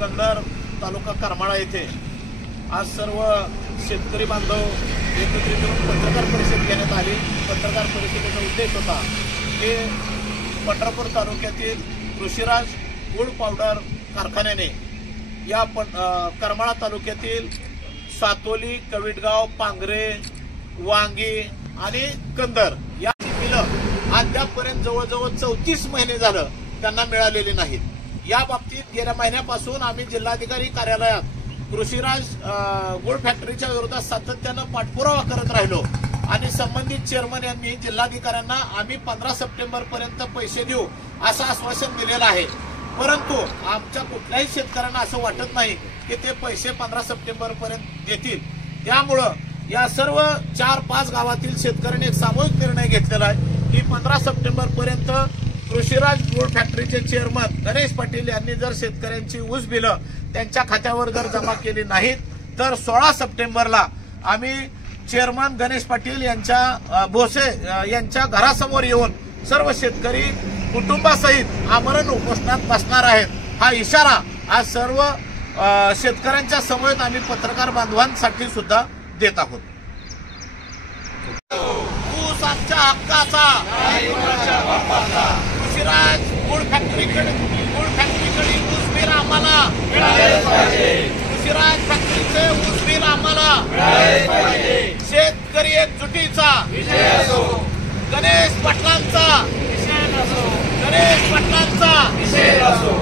कंधार तालुका करमाळा येथे आज सर्व शेतकरी बांधव एकत्रित येऊन पत्रकार परिषद घेण्यात आली। पत्रकार परिषदेचा उद्देश होता की पंढरपूर तालुक्यातील कृषीराज गुळ पावडर कारखान्याने या करमाळा तालुक्यातील सातोली, कविटगाव, पांगरे, वांगी आणि कंदर या मिलं अद्यापपर्यंत जवळजवळ 34 महिने झालं त्यांना मिळालेले नाहीत। या बाबतीत गेल्या महिन्यापासून आम्ही जिल्हाधिकारी कार्यालयात कृषीराज गुळ फॅक्टरीच्या विरोधात सातत्यानं पाठपुरावा करत राहिलो आणि संबंधित चेअरमन यांनी जिल्हाधिकाऱ्यांना आम्ही 15 सप्टेंबर पर्यंत पैसे देऊ असं आश्वासन दिलेलं आहे। परंतु आमच्या कुठल्याही शेतकऱ्यांना असं वाटत नाही की ते पैसे 15 सप्टेंबर पर्यंत देतील। त्यामुळं या सर्व 4-5 गावातील शेतकऱ्यांनी एक सामूहिक निर्णय घेतलेला आहे की 15 सप्टेंबर पर्यंत कृषीराज गुळ फॅक्टरीचे चेअरमन गणेश पाटील यांनी जर शेतकऱ्यांची ऊस बिलं त्यांच्या खात्यावर जर जमा केली नाहीत तर 16 सप्टेंबरला आम्ही चेअरमन गणेश पाटील यांच्या भोसे यांच्या घरासमोर येऊन सर्व शेतकरी कुटुंबासहित आमरण उपोषणात बसणार आहेत। हा इशारा आज सर्व शेतकऱ्यांच्या समवेत आम्ही पत्रकार बांधवांसाठी सुद्धा देत आहोत। ऊस आमच्या हक्काचा, कृषीराज गुळ फॅक्टरीकडे ऊस बिल आम्हाला मिळाले पाहिजे। कृषीराज फॅक्टरीचे ऊस बिल आम्हाला मिळाले पाहिजे। शेतकरी एकजुटीचा विजय असो, गणेश पाटलांचा विजय असो, गणेश पाटलांचा विजय असो।